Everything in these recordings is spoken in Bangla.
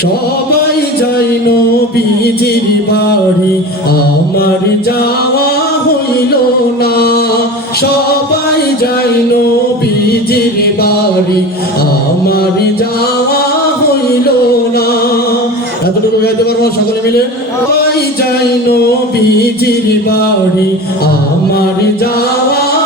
সবাই যাই নবীজির বাড়ি। আমার যাওয়া হইল না। সবাই যাই নবীজির বাড়ি। আমার যাওয়া হইল না। এতটুকু গাইতে পারব সকলে মিলে? সবাই যাই নবীজির বাড়ি। আমার যাওয়া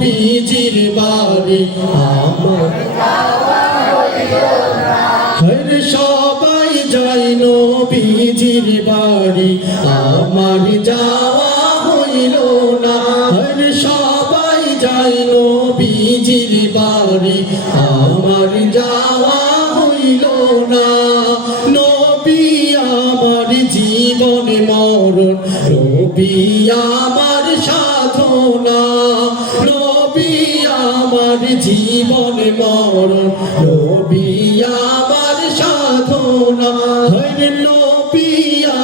নবীজির বাড়ি। আমার হর সবাই যাই নবীজির বাড়ি। আমার যাওয়া হইল না। হর সবাই যাই নবীজির বাড়ি। আমার যাওয়া হইল না। নবী আমার সাধনা আমার জীবন মরণ, নবী আমার সাধনা। নবী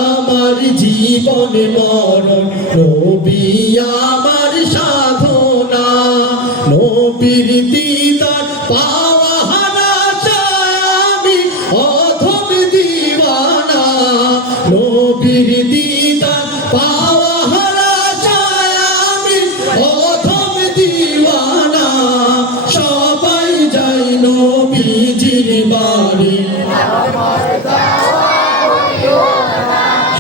আমার জীবন মরণ আমার সাধনা। নবীর দিদার পাওয়া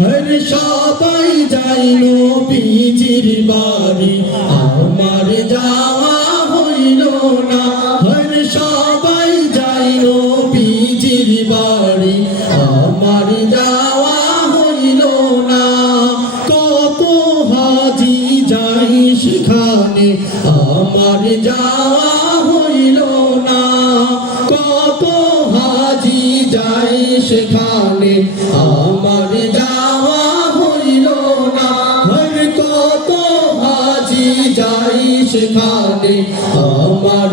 হর সবাই যাই নবীজির বাড়ি। আমার যাওয়া হইল না। হর সবাই যাই নবীজির বাড়ি। আমার যাওয়া হইল না। কত হাজি যাই সেখানে। আমার যাওয়া হইল না। কত হাজি যাই সেখানে। আমার যাওয়া সেখানে আমার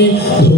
জিন্দেগানি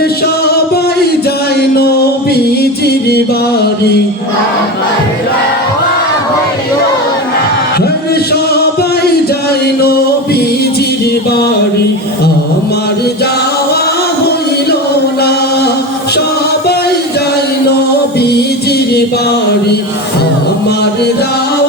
সবাই নবীজির বাড়ি সবাই যাই নবী আমার যাওয়া হইল না। সবাই যাই নবীজির বাড়ি। আমার যাওয়া